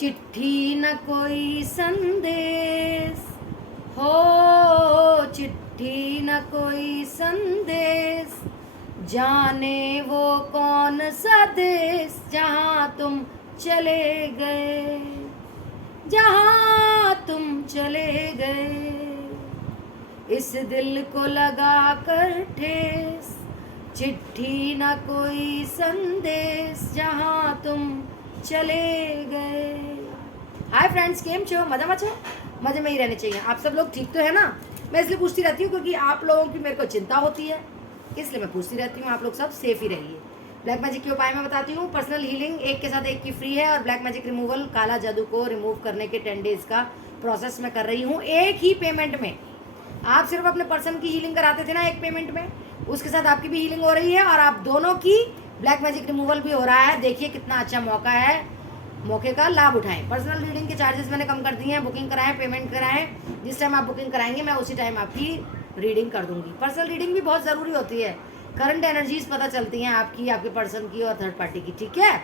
चिट्ठी न कोई संदेश हो, चिट्ठी न कोई संदेश, जाने वो कौन सा देश जहाँ तुम चले गए, जहाँ तुम चले गए। इस दिल को लगा कर ठेस, चिट्ठी न कोई संदेश, जहाँ तुम चले गए। हाय फ्रेंड्स, केम छो? मजे में ही रहने चाहिए। आप सब लोग ठीक तो है ना? मैं इसलिए पूछती रहती हूँ क्योंकि आप लोगों की मेरे को चिंता होती है, इसलिए मैं पूछती रहती हूँ। आप लोग सब सेफ ही रहिए। ब्लैक मैजिक के उपाय मैं बताती हूँ। पर्सनल हीलिंग एक के साथ एक की फ्री है, और ब्लैक मैजिक रिमूवल, काला जादू को रिमूव करने के 10 डेज का प्रोसेस मैं कर रही हूँ एक ही पेमेंट में। आप सिर्फ अपने पर्सन की हीलिंग कराते थे ना एक पेमेंट में, उसके साथ आपकी भी हीलिंग हो रही है और आप दोनों की ब्लैक मैजिक रिमूवल भी हो रहा है। देखिए कितना अच्छा मौका है, मौके का लाभ उठाएं। पर्सनल रीडिंग के चार्जेस मैंने कम कर दिए हैं। बुकिंग कराएं, पेमेंट कराएं, जिस टाइम आप बुकिंग कराएंगे मैं उसी टाइम आपकी रीडिंग कर दूंगी। पर्सनल रीडिंग भी बहुत ज़रूरी होती है, करंट एनर्जीज पता चलती हैं आपकी, आपके पर्सन की और थर्ड पार्टी की, ठीक है?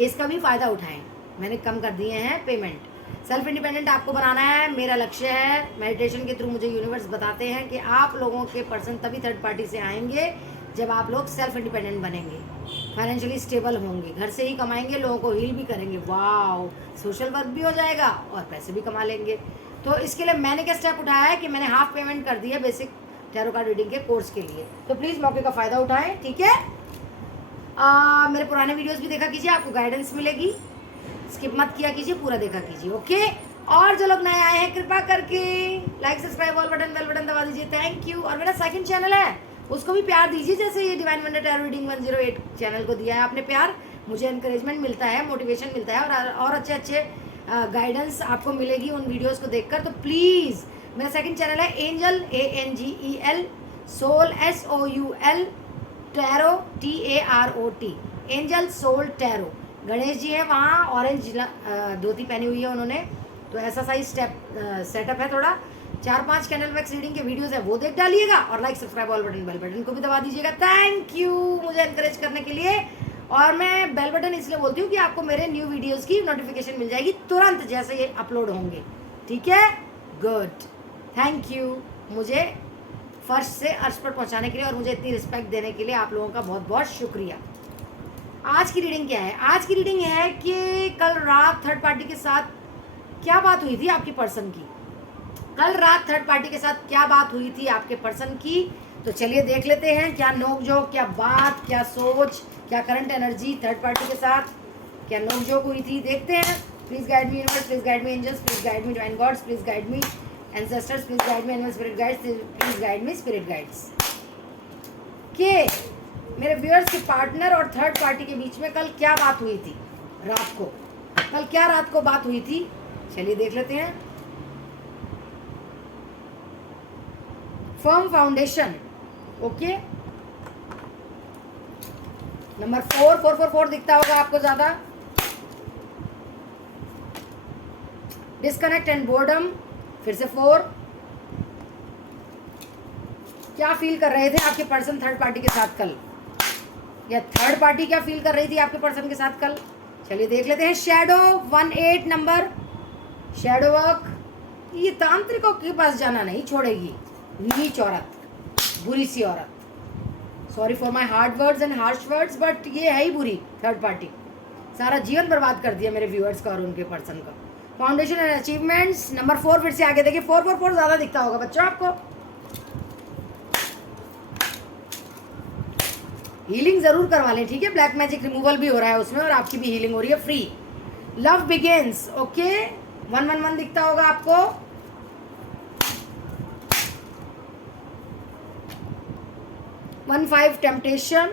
इसका भी फ़ायदा उठाएं, मैंने कम कर दिए हैं पेमेंट। सेल्फ इंडिपेंडेंट आपको बनाना है, मेरा लक्ष्य है। मेडिटेशन के थ्रू मुझे यूनिवर्स बताते हैं कि आप लोगों के पर्सन तभी थर्ड पार्टी से आएंगे जब आप लोग सेल्फ इंडिपेंडेंट बनेंगे, फाइनेंशियली स्टेबल होंगे, घर से ही कमाएंगे, लोगों को हील भी करेंगे, वाओ, सोशल वर्क भी हो जाएगा और पैसे भी कमा लेंगे। तो इसके लिए मैंने क्या स्टेप उठाया है कि मैंने हाफ पेमेंट कर दी है बेसिक टैरो कार्ड रीडिंग के कोर्स के लिए। तो प्लीज़ मौके का फ़ायदा उठाएं, ठीक है? मेरे पुराने वीडियोस भी देखा कीजिए, आपको गाइडेंस मिलेगी। स्किप मत किया कीजिए, पूरा देखा कीजिए, ओके? और जो लोग नए आए हैं कृपा करके like, subscribe, all button, bell button दबा दीजिए, थैंक यू। और मेरा सेकंड चैनल है उसको भी प्यार दीजिए, जैसे ये divine wonder tarot reading 108 channel को दिया है आपने प्यार। मुझे एनकरेजमेंट मिलता है, मोटिवेशन मिलता है, और अच्छे अच्छे गाइडेंस आपको मिलेगी उन वीडियोज़ को देखकर। तो प्लीज़, मेरा सेकंड चैनल है angel, ANGEL, soul, SOUL, tarot, TAROT, angel soul tarot. Ganesh जी है वहाँ, ऑरेंज धोती पहनी हुई है उन्होंने। तो ऐसा सही सेटअप है थोड़ा। 4-5 कैंडल वैक्स रीडिंग के वीडियोस है, वो देख डालिएगा, और like, subscribe, all button, bell button को भी दबा दीजिएगा। थैंक यू मुझे एनकरेज करने के लिए। और मैं बेल बटन इसलिए बोलती हूँ कि आपको मेरे न्यू वीडियोस की नोटिफिकेशन मिल जाएगी तुरंत जैसे ये अपलोड होंगे, ठीक है? गुड, थैंक यू मुझे फर्श से अर्श पर पहुँचाने के लिए और मुझे इतनी रिस्पेक्ट देने के लिए आप लोगों का बहुत बहुत शुक्रिया। आज की रीडिंग क्या है? आज की रीडिंग है कि कल रात थर्ड पार्टी के साथ क्या बात हुई थी आपकी पर्सन की। कल रात थर्ड पार्टी के साथ क्या बात हुई थी आपके पर्सन की। तो चलिए देख लेते हैं क्या नोकझोंक, क्या बात, क्या सोच, क्या करंट एनर्जी थर्ड पार्टी के साथ क्या नोकझोंक हुई थी, देखते हैं। Please guide me universe, please guide me angels, please guide me divine gods, please guide me ancestors, please guide me animal spirit guides, please guide me spirit guides. के मेरे व्यूअर्स के पार्टनर और थर्ड पार्टी के बीच में कल क्या बात हुई थी रात को, कल क्या रात को बात हुई थी, चलिए देख लेते हैं। फर्म फाउंडेशन, ओके, नंबर 4 दिखता होगा आपको ज्यादा। डिस्कनेक्ट एंड बोर्डम, फिर से 4। क्या फील कर रहे थे आपके पर्सन थर्ड पार्टी के साथ कल, या थर्ड पार्टी क्या फील कर रही थी आपके पर्सन के साथ कल, चलिए देख लेते हैं। शैडो 18 नंबर, शैडो वर्क, ये तांत्रिकों के पास जाना नहीं छोड़ेगी, नीच औरत, बुरी सी औरत। Sorry for my hard words and harsh words, but ये है ही बुरी थर्ड पार्टी। सारा जीवन बर्बाद कर दिया मेरे व्यूअर्स का और उनके पर्सन का। फाउंडेशन एंड अचीवमेंट्स, नंबर 4 फिर से आगे देखिए। 4 ज्यादा दिखता होगा बच्चों आपको। हीलिंग जरूर करवा लें, ठीक है? ब्लैक मैजिक रिमूवल भी हो रहा है उसमें और आपकी भी हीलिंग हो रही है फ्री। लव बिगिंस, ओके, 111 दिखता होगा आपको। One 5 temptation,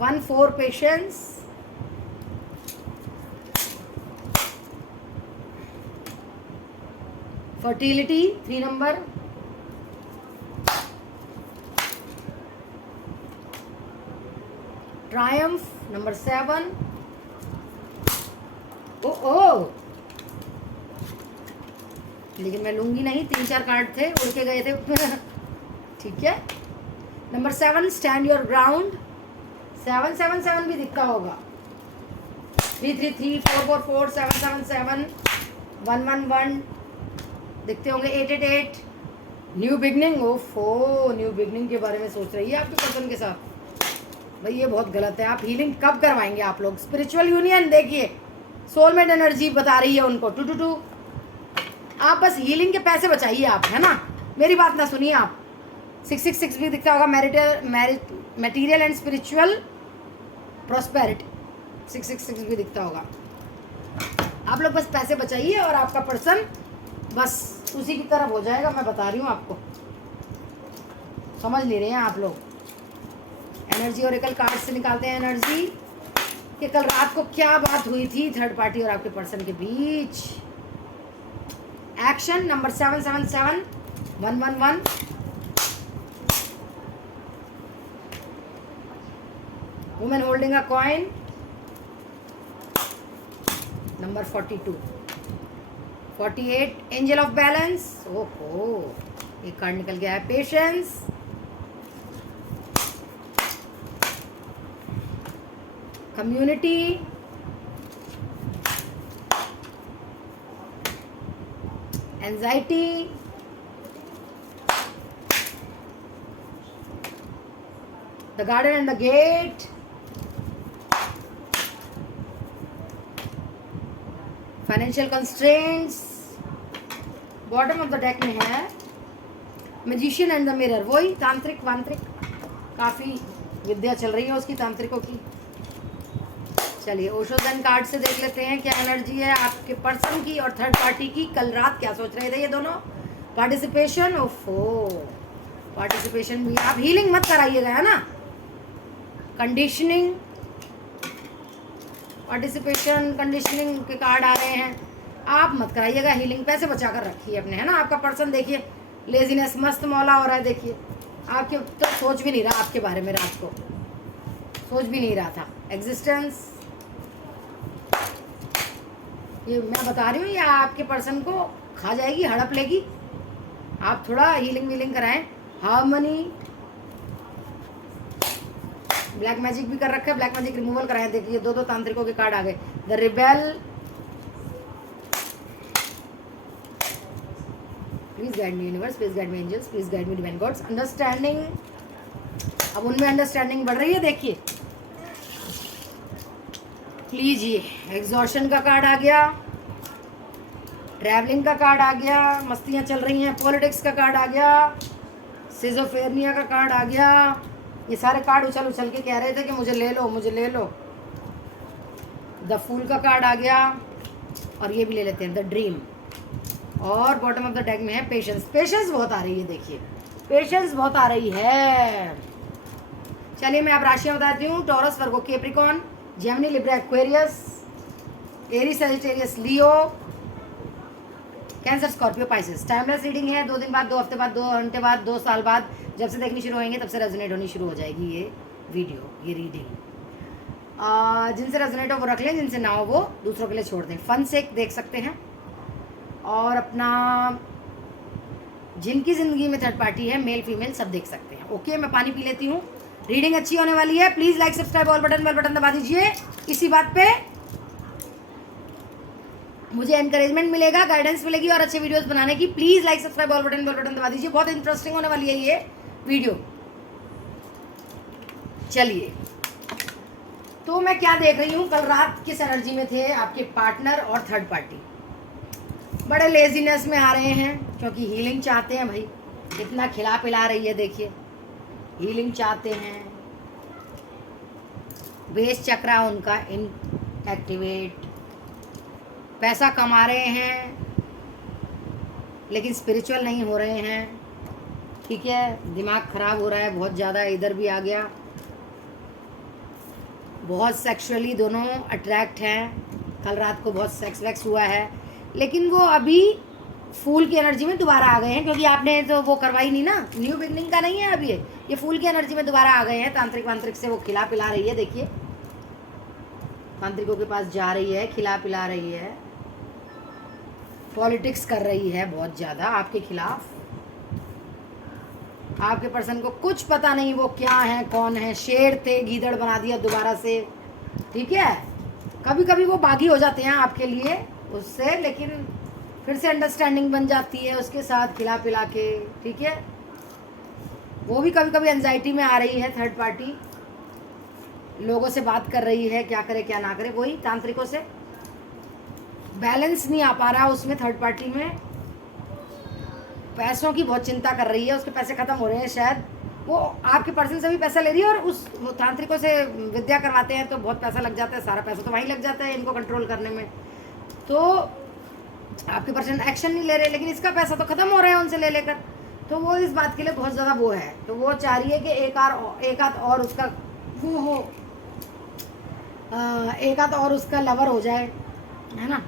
1 4 patience, fertility 3 number, Triumph number 7। ओ लेकिन मैं लूंगी नहीं, 3-4 कार्ड थे, उड़ के गए थे ठीक है। Number 7, stand your ground. 777 भी दिखता होगा। 333, 444, 777, 111 दिखते होंगे। 888, न्यू बिगनिंग। ओफो, न्यू बिगनिंग के बारे में सोच रही है आपके पर्सन के साथ। भाई ये बहुत गलत है। आप हीलिंग कब करवाएंगे आप लोग? स्पिरिचुअल यूनियन देखिए, सोलमेट एनर्जी बता रही है उनको 222। आप बस हीलिंग के पैसे बचाइए आप, है ना, मेरी बात ना सुनिए आप। 666 भी दिखता होगा, मटेरियल एंड स्पिरिचुअल प्रॉस्पेरिटी। 666 भी दिखता होगा। आप लोग बस पैसे बचाइए और आपका पर्सन बस उसी की तरफ हो जाएगा। मैं बता रही हूँ आपको, समझ नहीं रहे हैं आप लोग। एनर्जी ओरेकल कार्ड से निकालते हैं एनर्जी कि कल रात को क्या बात हुई थी थर्ड पार्टी और आपके पर्सन के बीच। Action number 777, 111, women holding a coin, number 42, 48, angel of balance. ओहो, एक कार्ड निकल गया है, patience, community, anxiety, the garden and the gate, financial constraints. Bottom of the deck में है मैजिशियन एंड द मिरर। वही तांत्रिक वांत्रिक, काफी विद्या चल रही है उसकी, तांत्रिकों की। चलिए ओशोजन कार्ड से देख लेते हैं क्या एनर्जी है आपके पर्सन की और थर्ड पार्टी की। कल रात क्या सोच रहे थे ये दोनों? पार्टिसिपेशन। ओफो, पार्टिसिपेशन भी। आप हीलिंग मत कराइएगा, है ना। कंडीशनिंग, पार्टिसिपेशन, कंडीशनिंग के कार्ड आ रहे हैं। आप मत कराइएगा हीलिंग, पैसे बचा कर रखिए अपने, है ना। आपका पर्सन देखिए लेजीनेस मस्त मौला हो रहा है। देखिए आपके तो सोच भी नहीं रहा आपके बारे में, रात को सोच भी नहीं रहा था। एग्जिस्टेंस, ये मैं बता रही हूँ, ये आपके पर्सन को खा जाएगी, हड़प लेगी। आप थोड़ा हीलिंग वीलिंग कराएं। हार्मनी, ब्लैक मैजिक भी कर रखा है, ब्लैक मैजिक रिमूवल कराएं। देखिए दो तांत्रिकों के कार्ड आ गए। The rebel, please guide me universe, please guide me angels, please guide me divine gods. Understanding, अब उनमें अंडरस्टैंडिंग बढ़ रही है। देखिए लीजिए, एग्जॉशन का कार्ड आ गया, ट्रैवलिंग का कार्ड आ गया, मस्तियाँ चल रही हैं, पॉलिटिक्स का कार्ड आ गया, सिजोफेरनिया का कार्ड आ गया। ये सारे कार्ड उछल उछल के कह रहे थे कि मुझे ले लो, मुझे ले लो। द फूल का कार्ड आ गया और ये भी ले लेते हैं, द ड्रीम। और बॉटम ऑफ द डेक में है पेशेंस। पेशेंस बहुत आ रही है, देखिए पेशेंस बहुत आ रही है। चलिए मैं आप राशियाँ बताती हूँ। Taurus, Virgo, Capricorn, Gemini, Libra, Aquarius, Aries, Sagittarius, Leo, Cancer, Scorpio, Pisces. Timeless reading है, 2 दिन बाद, 2 हफ्ते बाद, 2 घंटे बाद, 2 साल बाद, जब से देखनी शुरू होंगे तब से रेजोनेट होनी शुरू हो जाएगी ये वीडियो, ये रीडिंग। जिनसे रेजोनेट हो वो रख लें, जिनसे ना हो वो दूसरों के लिए छोड़ दें। फन से देख सकते हैं। और अपना जिनकी ज़िंदगी में थर्ड पार्टी है, मेल फीमेल सब देख सकते हैं। ओके, मैं पानी पी लेती हूँ। रीडिंग अच्छी होने वाली है। Please like, subscribe, all button, bell button दबा दीजिए। इसी बात पे मुझे एनकरेजमेंट मिलेगा, गाइडेंस मिलेगी और अच्छे वीडियोस बनाने की। Please like, subscribe, all button, bell button दबा दीजिए। बहुत इंटरेस्टिंग होने वाली है ये वीडियो। चलिए, तो मैं क्या देख रही हूँ, कल रात किस एनर्जी में थे आपके पार्टनर और थर्ड पार्टी? बड़े लेजीनेस में आ रहे हैं क्योंकि हीलिंग चाहते हैं। भाई इतना खिला पिला रही है, देखिए हीलिंग चाहते हैं। बेस चक्रा उनका इनएक्टिवेट, पैसा कमा रहे हैं लेकिन स्पिरिचुअल नहीं हो रहे हैं। ठीक है, दिमाग खराब हो रहा है बहुत ज़्यादा, इधर भी आ गया। बहुत सेक्सुअली दोनों अट्रैक्ट हैं। कल रात को बहुत सेक्स वैक्स हुआ है, लेकिन वो अभी फूल की एनर्जी में दोबारा आ गए हैं क्योंकि आपने तो वो करवाई नहीं ना, न्यू बिगनिंग का नहीं है अभी। ये फूल की एनर्जी में दोबारा आ गए हैं। तांत्रिक वांत्रिक से वो खिला पिला रही है। देखिए तांत्रिकों के पास जा रही है, खिला पिला रही है, पॉलिटिक्स कर रही है बहुत ज़्यादा आपके खिलाफ। आपके पर्सन को कुछ पता नहीं वो क्या है, कौन है। शेर थे, गीदड़ बना दिया दोबारा से, ठीक है। कभी कभी वो बागी हो जाते हैं आपके लिए उससे, लेकिन फिर से अंडरस्टैंडिंग बन जाती है उसके साथ खिला पिला के, ठीक है। वो भी कभी कभी एंजाइटी में आ रही है, थर्ड पार्टी लोगों से बात कर रही है, क्या करे क्या ना करे, वही तांत्रिकों से बैलेंस नहीं आ पा रहा उसमें। थर्ड पार्टी में पैसों की बहुत चिंता कर रही है, उसके पैसे खत्म हो रहे हैं शायद। वो आपके पर्सन से भी पैसा ले रही है और उस वो तांत्रिकों से विद्या करवाते हैं तो बहुत पैसा लग जाता है, सारा पैसा तो वहीं लग जाता है इनको कंट्रोल करने में। तो आपके पर्सन एक्शन नहीं ले रहे, लेकिन इसका पैसा तो खत्म हो रहा है उनसे ले लेकर। तो वो इस बात के लिए बहुत ज़्यादा वो है, तो वो चाह रही है कि एक आध और उसका वो हो, एक आध और उसका लवर हो जाए, है ना।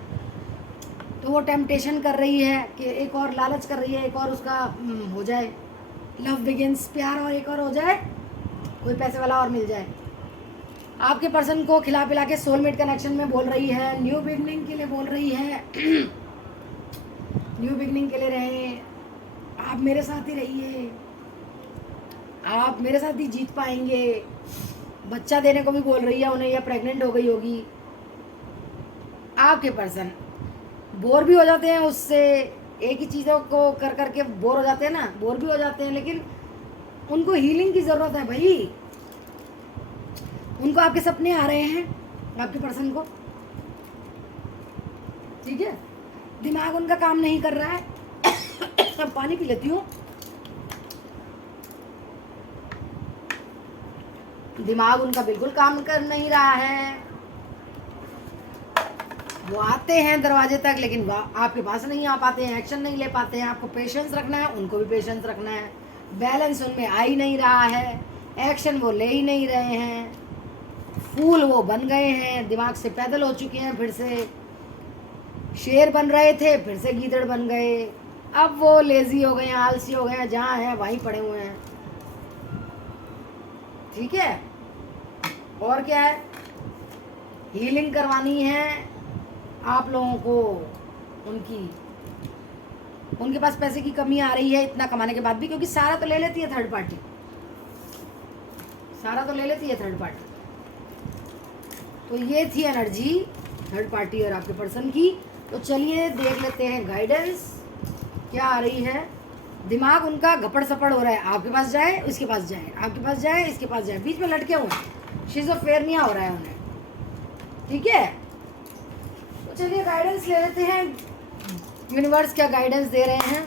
तो वो टेम्पटेशन कर रही है कि एक और, लालच कर रही है एक और उसका हो जाए, लव बिगिंस, प्यार और एक और हो जाए, कोई पैसे वाला और मिल जाए। आपके पर्सन को खिला पिला के सोलमेट कनेक्शन में बोल रही है, न्यू बिगनिंग के लिए बोल रही है। न्यू बिगनिंग के लिए रहें, आप मेरे साथ ही रहिए, आप मेरे साथ ही जीत पाएंगे। बच्चा देने को भी बोल रही है उन्हें, या प्रेग्नेंट हो गई होगी। आपके पर्सन बोर भी हो जाते हैं उससे, एक ही चीज़ों को कर करके बोर हो जाते हैं ना, बोर भी हो जाते हैं, लेकिन उनको हीलिंग की ज़रूरत है भाई। उनको आपके सपने आ रहे हैं आपके पर्सन को, ठीक है। दिमाग उनका काम नहीं कर रहा है। अब पानी पी लेती हूँ। दिमाग उनका बिल्कुल काम कर नहीं रहा है। वो आते हैं दरवाजे तक, लेकिन आपके पास नहीं आ पाते हैं, एक्शन नहीं ले पाते हैं। आपको पेशेंस रखना है, उनको भी पेशेंस रखना है। बैलेंस उनमें आ ही नहीं रहा है, एक्शन वो ले ही नहीं रहे हैं। फूल वो बन गए हैं, दिमाग से पैदल हो चुके हैं, फिर से शेर बन रहे थे, फिर से गीदड़ बन गए। अब वो लेजी हो गए हैं, आलसी हो गए हैं, जहाँ हैं वहीं पड़े हुए हैं, ठीक है। और क्या है, हीलिंग करवानी है आप लोगों को। उनके पास पैसे की कमी आ रही है इतना कमाने के बाद भी, क्योंकि सारा तो ले लेती है थर्ड पार्टी, सारा तो ले लेती है थर्ड पार्टी। तो ये थी एनर्जी थर्ड पार्टी और आपके पर्सन की। तो चलिए देख लेते हैं गाइडेंस क्या आ रही है। दिमाग उनका घपड़ सपड़ हो रहा है, आपके पास जाए इसके पास जाए, आपके पास जाए इसके पास जाए, बीच में लटके हुए हैं, शिज़ोफ्रेनिया हो रहा है उन्हें, ठीक है। तो चलिए गाइडेंस ले लेते हैं, यूनिवर्स क्या गाइडेंस दे रहे हैं।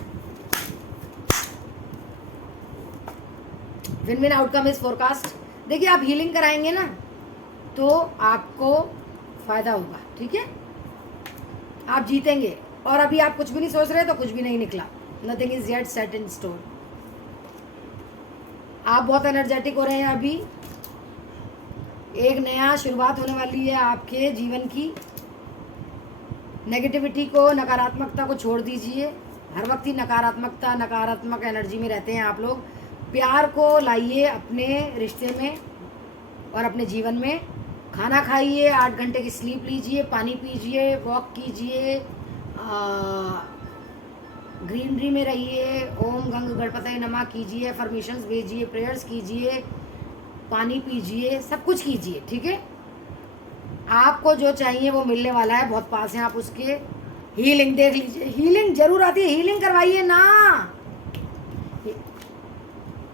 Win win outcome is forecast. देखिए आप हीलिंग कराएंगे ना तो आपको फायदा होगा, ठीक है, आप जीतेंगे। और अभी आप कुछ भी नहीं सोच रहे तो कुछ भी नहीं निकला, nothing is yet set in stone. आप बहुत एनर्जेटिक हो रहे हैं अभी, एक नया शुरुआत होने वाली है आपके जीवन की। नेगेटिविटी को, नकारात्मकता को छोड़ दीजिए। हर वक्त ही नकारात्मक एनर्जी में रहते हैं आप लोग। प्यार को लाइए अपने रिश्ते में और अपने जीवन में। खाना खाइए, 8 घंटे की स्लीप लीजिए, पानी पीजिए, वॉक कीजिए, ग्रीनरी में रहिए, ओम गंग गणपतये नमः कीजिए, अफर्मेशंस भेजिए, प्रेयर्स कीजिए, पानी पीजिए, सब कुछ कीजिए, ठीक है। आपको जो चाहिए वो मिलने वाला है, बहुत पास हैं आप उसके। हीलिंग देख लीजिए, हीलिंग जरूर आती है, हीलिंग करवाइए ना।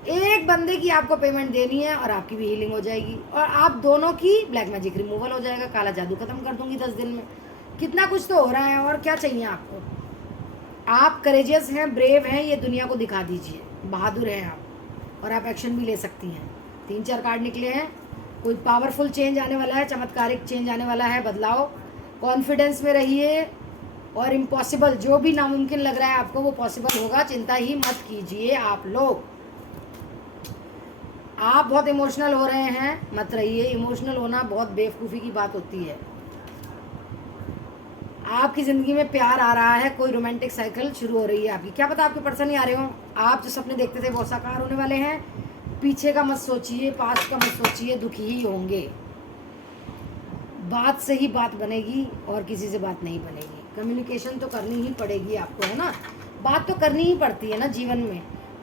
एक बंदे की आपको पेमेंट देनी है और आपकी भी हीलिंग हो जाएगी, और आप दोनों की ब्लैक मैजिक रिमूवल हो जाएगा। काला जादू खत्म कर दूंगी 10 दिन में। कितना कुछ तो हो रहा है, और क्या चाहिए आपको। आप करेजियस हैं, ब्रेव हैं, ये दुनिया को दिखा दीजिए, बहादुर हैं आप, और आप एक्शन भी ले सकती हैं। 3-4 कार्ड निकले हैं, कोई पावरफुल चेंज आने वाला है, चमत्कारिक चेंज आने वाला है, बदलाव। कॉन्फिडेंस में रहिए, और इम्पॉसिबल जो भी नामुमकिन लग रहा है आपको वो पॉसिबल होगा। चिंता ही मत कीजिए आप लोग। आप बहुत इमोशनल हो रहे हैं, मत रहिए। इमोशनल होना बहुत बेवकूफ़ी की बात होती है। आपकी ज़िंदगी में प्यार आ रहा है, कोई रोमांटिक साइकिल शुरू हो रही है आपकी। क्या पता आपके पर्सन ही आ रहे हो। आप जो सपने देखते थे वो साकार होने वाले हैं। पीछे का मत सोचिए, पास्ट का मत सोचिए, दुखी ही होंगे। बात से ही बात बनेगी और किसी से बात नहीं बनेगी। कम्युनिकेशन तो करनी ही पड़ेगी आपको, है ना। बात तो करनी ही पड़ती है ना जीवन में।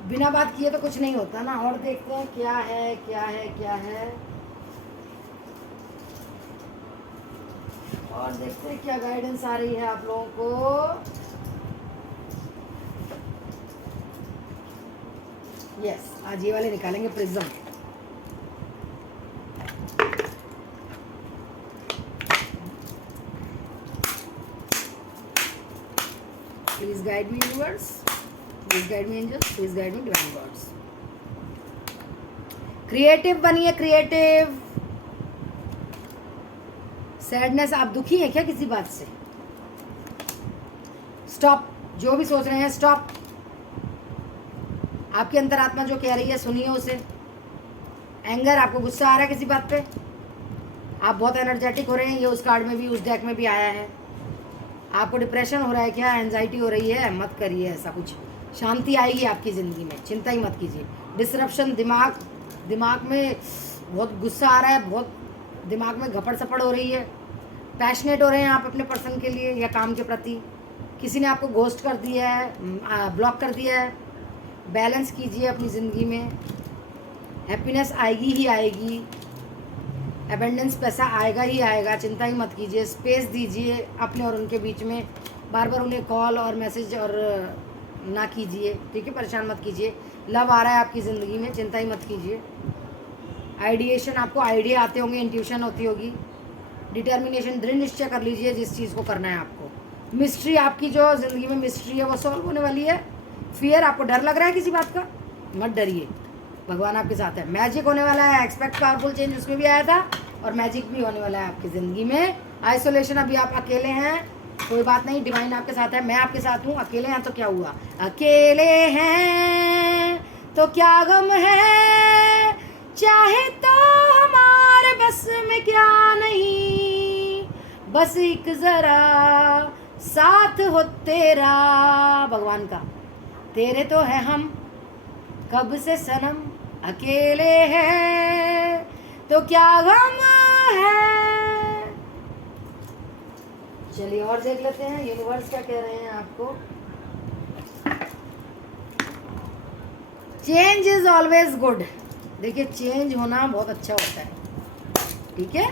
बिना बात किए तो कुछ नहीं होता ना। और देखते हैं क्या है क्या है क्या है, और देखते हैं क्या गाइडेंस आ रही है आप लोगों को। यस, आज ये वाले निकालेंगे, prism. Please guide me universe, please guide me angels, please guide me divine gods. Creative बनिए, क्रिएटिव। सैडनेस, आप दुखी हैं क्या किसी बात से? स्टॉप, जो भी सोच रहे हैं स्टॉप। आपकी अंतरात्मा जो कह रही है सुनिए उसे। एंगर, आपको गुस्सा आ रहा है किसी बात पे, आप बहुत एनर्जेटिक हो रहे हैं, ये उस कार्ड में भी उस डेक में भी आया है। आपको डिप्रेशन हो रहा है क्या, एंजाइटी हो रही है, मत करिए ऐसा कुछ। शांति आएगी आपकी ज़िंदगी में, चिंता ही मत कीजिए। डिसरप्शन, दिमाग में बहुत गुस्सा आ रहा है, बहुत दिमाग में घपड़ सपड़ हो रही है। पैशनेट हो रहे हैं आप अपने पर्सन के लिए या काम के प्रति। किसी ने आपको घोस्ट कर दिया है, ब्लॉक कर दिया है। बैलेंस कीजिए अपनी ज़िंदगी में, हैप्पीनेस आएगी ही आएगी, एबेंडेंस, पैसा आएगा ही आएगा, चिंता ही मत कीजिए। स्पेस दीजिए अपने और उनके बीच में, बार बार उन्हें कॉल और मैसेज और ना कीजिए, ठीक है, परेशान मत कीजिए। लव आ रहा है आपकी ज़िंदगी में, चिंता ही मत कीजिए। आइडिएशन, आपको आइडिया आते होंगे, इंट्यूशन होती होगी। डिटर्मिनेशन, दृढ़ निश्चय कर लीजिए जिस चीज़ को करना है आपको। मिस्ट्री, आपकी जो ज़िंदगी में मिस्ट्री है वो सॉल्व होने वाली है। फियर, आपको डर लग रहा है किसी बात का, मत डरिए, भगवान आपके साथ है। मैजिक होने वाला है, एक्सपेक्ट पावरफुल चेंज, उसमें भी आया था, और मैजिक भी होने वाला है आपकी ज़िंदगी में। आइसोलेशन, अभी आप अकेले हैं, कोई बात नहीं, डिवाइन आपके साथ है, मैं आपके साथ हूँ। अकेले हैं तो क्या हुआ, अकेले हैं तो क्या गम है, चाहे तो हमारे बस में क्या नहीं, बस एक जरा साथ हो तेरा, भगवान का। तेरे तो है हम कब से सनम, अकेले हैं तो क्या गम है। चलिए और देख लेते हैं यूनिवर्स क्या कह रहे हैं आपको। Change is always good. देखिए, चेंज होना बहुत अच्छा होता है, ठीक है,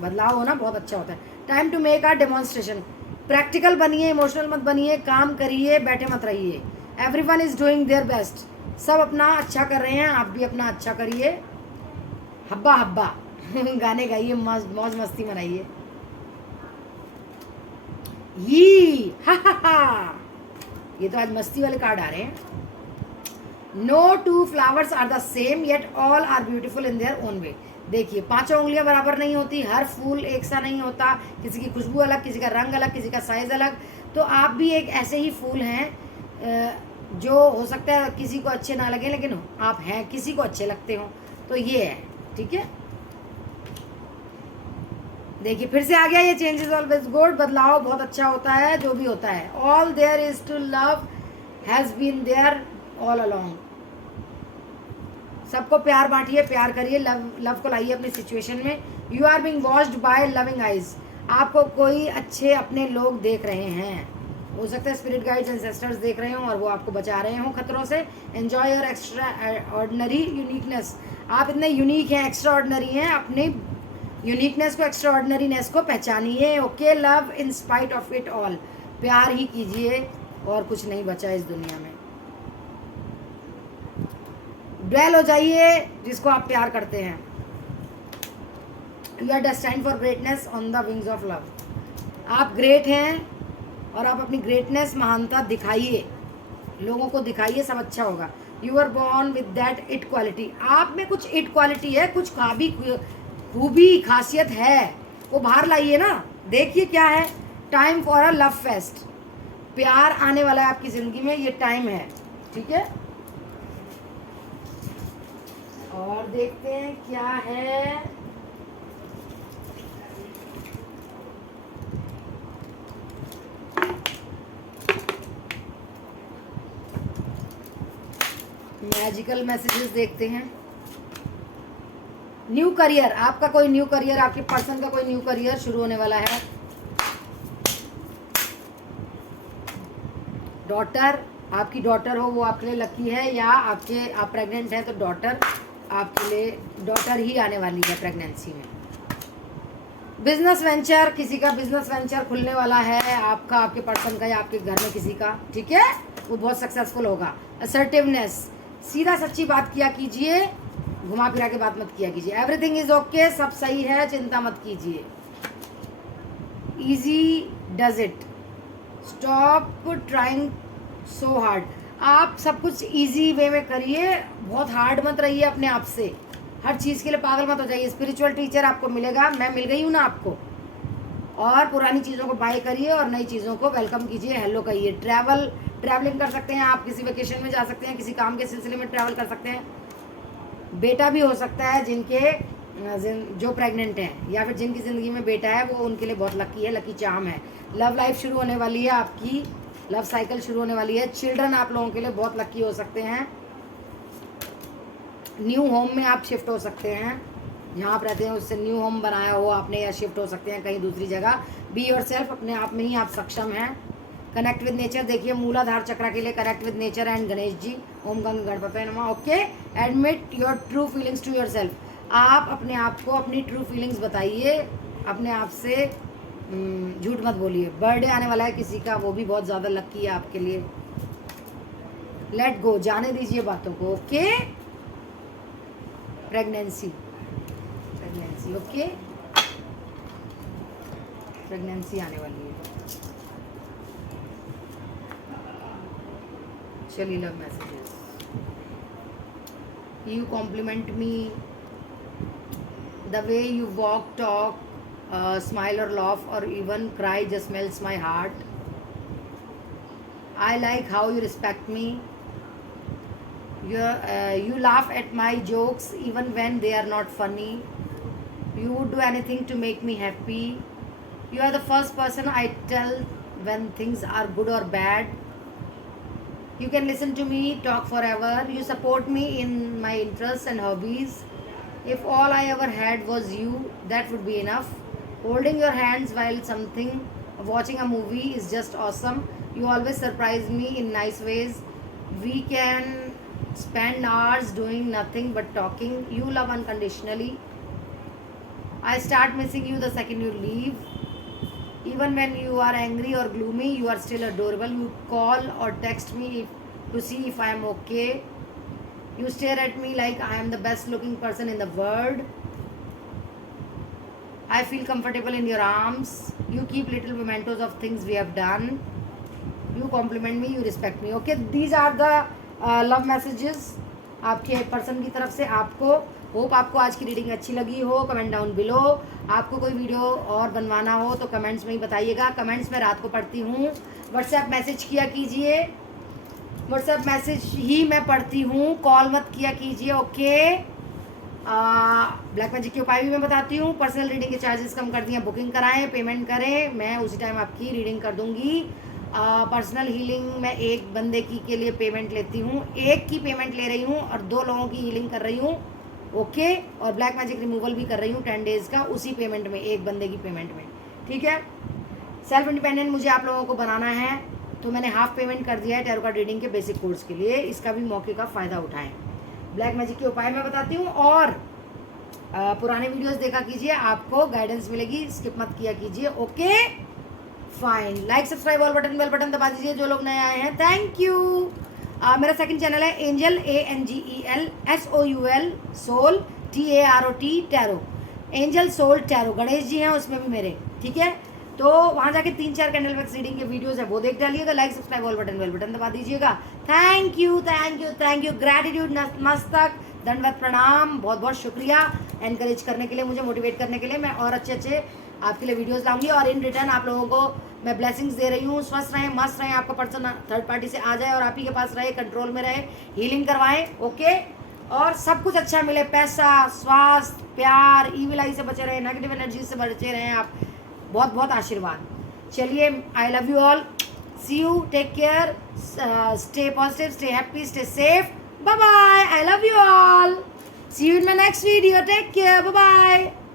बदलाव होना बहुत अच्छा होता है। Time to make a demonstration. Practical बनिए, इमोशनल मत बनिए, काम करिए, बैठे मत रहिए। Everyone is doing their best, सब अपना अच्छा कर रहे हैं, आप भी अपना अच्छा करिए। हब्बा हब्बा गाने गाइए, मौज मस्ती मनाइए। ये तो आज मस्ती वाले कार्ड आ रहे हैं। No two flowers are the same yet all are beautiful in their own way. देखिए, पांचों उंगलियां बराबर नहीं होती, हर फूल एक सा नहीं होता, किसी की खुशबू अलग, किसी का रंग अलग, किसी का साइज अलग। तो आप भी एक ऐसे ही फूल हैं जो हो सकता है किसी को अच्छे ना लगे, लेकिन आप हैं, किसी को अच्छे लगते हो। तो ये है, ठीक है। देखिए, फिर से आ गया ये चेंज इज ऑलवेज गुड। बदलाव बहुत अच्छा होता है, जो भी होता है। All there is to love has been there all along. सबको प्यार बांटिए, प्यार करिए, लव को लाइए अपनी सिचुएशन में। You are being watched by loving eyes. आपको कोई अच्छे अपने लोग देख रहे हैं, हो सकता है स्पिरिट गाइड्स, एंसेस्टर्स देख रहे हों और वो आपको बचा रहे हों खतरों से। Enjoy your extra ordinary uniqueness. आप इतने यूनिक हैं, एक्स्ट्रा ऑर्डिनरी हैं, अपनी यूनिकनेस को, एक्स्ट्रा ऑर्डिनरीनेस को पहचानिए। Okay, love in spite of it all. प्यार ही कीजिए, और कुछ नहीं बचा इस दुनिया में। ड्वेल हो जाइए जिसको आप प्यार करते हैं। You are destined for greatness on the wings of love. आप ग्रेट हैं और आप अपनी ग्रेटनेस, महानता दिखाइए, लोगों को दिखाइए, सब अच्छा होगा। You are born with that it quality. आप में कुछ इट क्वालिटी है, कुछ खूबी खासियत है, वो बाहर लाइए ना। देखिए क्या है, time for a love fest. प्यार आने वाला है आपकी ज़िंदगी में, ये टाइम है, ठीक है। और देखते हैं क्या है। मैजिकल मैसेजेस देखते हैं। न्यू करियर, आपका कोई न्यू करियर, आपके पर्सन का कोई न्यू करियर शुरू होने वाला है। डॉटर, आपकी डॉटर हो वो आपके लिए लकी है, या आप प्रेग्नेंट हैं तो डॉटर आपके लिए, डॉटर ही आने वाली है प्रेगनेंसी में। बिजनेस वेंचर, किसी का बिजनेस वेंचर खुलने वाला है, आपका, आपके पर्सन का, या आपके घर में किसी का, ठीक है, वो बहुत सक्सेसफुल होगा। असर्टिवनेस, सीधा सच्ची बात किया कीजिए, घुमा फिरा के बात मत किया कीजिए। एवरीथिंग इज ओके, सब सही है, चिंता मत कीजिए। Easy does it, stop trying so hard, आप सब कुछ इजी वे में करिए, बहुत हार्ड मत रहिए अपने आप से, हर चीज़ के लिए पागल मत हो जाइए। स्पिरिचुअल टीचर आपको मिलेगा, मैं मिल गई हूँ ना आपको, और पुरानी चीज़ों को बाय करिए और नई चीज़ों को वेलकम कीजिए, हेलो कहिए। ट्रैवलिंग कर सकते हैं आप, किसी वेकेशन में जा सकते हैं, किसी काम के सिलसिले में ट्रैवल कर सकते हैं। बेटा भी हो सकता है जो प्रेग्नेंट हैं, या फिर जिनकी ज़िंदगी में बेटा है, वो उनके लिए बहुत लकी है, लकी चार्म है। लव लाइफ शुरू होने वाली है आपकी, लव साइकिल शुरू होने वाली है। चिल्ड्रन आप लोगों के लिए बहुत लकी हो सकते हैं। न्यू होम में आप शिफ्ट हो सकते हैं, जहाँ आप रहते हैं उससे न्यू होम बनाया हो आपने, या शिफ्ट हो सकते हैं कहीं दूसरी जगह। बी योरसेल्फ, अपने आप में ही आप सक्षम हैं। कनेक्ट विद नेचर, देखिए मूलाधार चक्र के लिए connect with nature and Ganesh ji, ओम गंग गणपति नमः। Okay, admit your true feelings to yourself, आप अपने आप को अपनी ट्रू फीलिंग्स बताइए, अपने आप से झूठ मत बोलिए। बर्थडे आने वाला है किसी का, वो भी बहुत ज़्यादा लकी है आपके लिए। लेट गो, जाने दीजिए बातों को। ओके, प्रेगनेंसी, ओके, प्रेगनेंसी आने वाली है। चलिए, love messages. You compliment me, the way you walk, talk, smile or laugh or even cry just melts my heart. I like how you respect me. You laugh at my jokes even when they are not funny. You would do anything to make me happy. You are the first person I tell when things are good or bad. You can listen to me talk forever. You support me in my interests and hobbies. If all I ever had was you, that would be enough. Holding your hands while watching a movie is just awesome. You always surprise me in nice ways. We can spend hours doing nothing but talking. You love unconditionally. I start missing you the second you leave. Even when you are angry or gloomy, you are still adorable. You call or text me to see if I am okay. You stare at me like I am the best looking person in the world. I feel comfortable in your arms. You keep little mementos of things we have done. You compliment me, you respect me. Okay, these are the love messages आपके person की तरफ से आपको। Hope आपको आज की reading अच्छी लगी हो। Comment down below. आपको कोई वीडियो और बनवाना हो तो कमेंट्स में ही बताइएगा। कमेंट्स में रात को पढ़ती हूँ। व्हाट्सएप मैसेज किया कीजिए, व्हाट्सएप मैसेज ही मैं पढ़ती हूँ, कॉल मत किया कीजिए। ओके, ब्लैक मैजिक के उपाय भी मैं बताती हूँ। पर्सनल रीडिंग के चार्जेस कम कर दिए, बुकिंग कराएं, पेमेंट करें, मैं उसी टाइम आपकी रीडिंग कर दूंगी। पर्सनल हीलिंग मैं एक बंदे की के लिए पेमेंट लेती हूँ, एक की पेमेंट ले रही हूँ और 2 लोगों की हीलिंग कर रही हूँ। ओके, और ब्लैक मैजिक रिमूवल भी कर रही हूँ 10 डेज़ का, उसी पेमेंट में, एक बंदे की पेमेंट में। ठीक है, सेल्फ इंडिपेंडेंट मुझे आप लोगों को बनाना है, तो मैंने हाफ पेमेंट कर दिया है टैरो कार्ड रीडिंग के बेसिक कोर्स के लिए। इसका भी मौके का फ़ायदा उठाएं। ब्लैक मैजिक के उपाय मैं बताती हूँ, और पुराने वीडियोस देखा कीजिए, आपको गाइडेंस मिलेगी, स्किप मत किया कीजिए। Okay fine, like subscribe all button, bell button दबा दीजिए जो लोग नए आए हैं। Thank you. मेरा सेकंड चैनल है angel, ANGEL SOUL, soul TAROT, tarot, angel soul tarot. Ganesh ji हैं उसमें भी मेरे, ठीक है। तो वहाँ जाके 3-4 कैंडल वैक्स रीडिंग के वीडियोस है, वो देख डालिएगा। Like subscribe all button, bell button दबा दीजिएगा। Thank you, thank you, thank you. Gratitude, नमस्तक, दंडवत प्रणाम, बहुत बहुत शुक्रिया एनकरेज करने के लिए, मुझे मोटिवेट करने के लिए। मैं और अच्छे आपके लिए वीडियोस लाऊंगी, और इन रिटर्न आप लोगों को मैं ब्लेसिंग्स दे रही हूँ। स्वस्थ रहें, मस्त रहें, आपका पर्सन थर्ड पार्टी से आ जाए और आप ही के पास रहे, कंट्रोल में रहे, हीलिंग करवाएं। ओके, और सब कुछ अच्छा मिले, पैसा, स्वास्थ्य, प्यार, ईविल आई से बचे रहें, नेगेटिव एनर्जी से बचे रहें आप। बहुत बहुत आशीर्वाद। चलिए, I love you all, see you, take care, stay positive, stay happy, stay safe. Bye bye. I love you all. See you in my next video. Take care. Bye bye.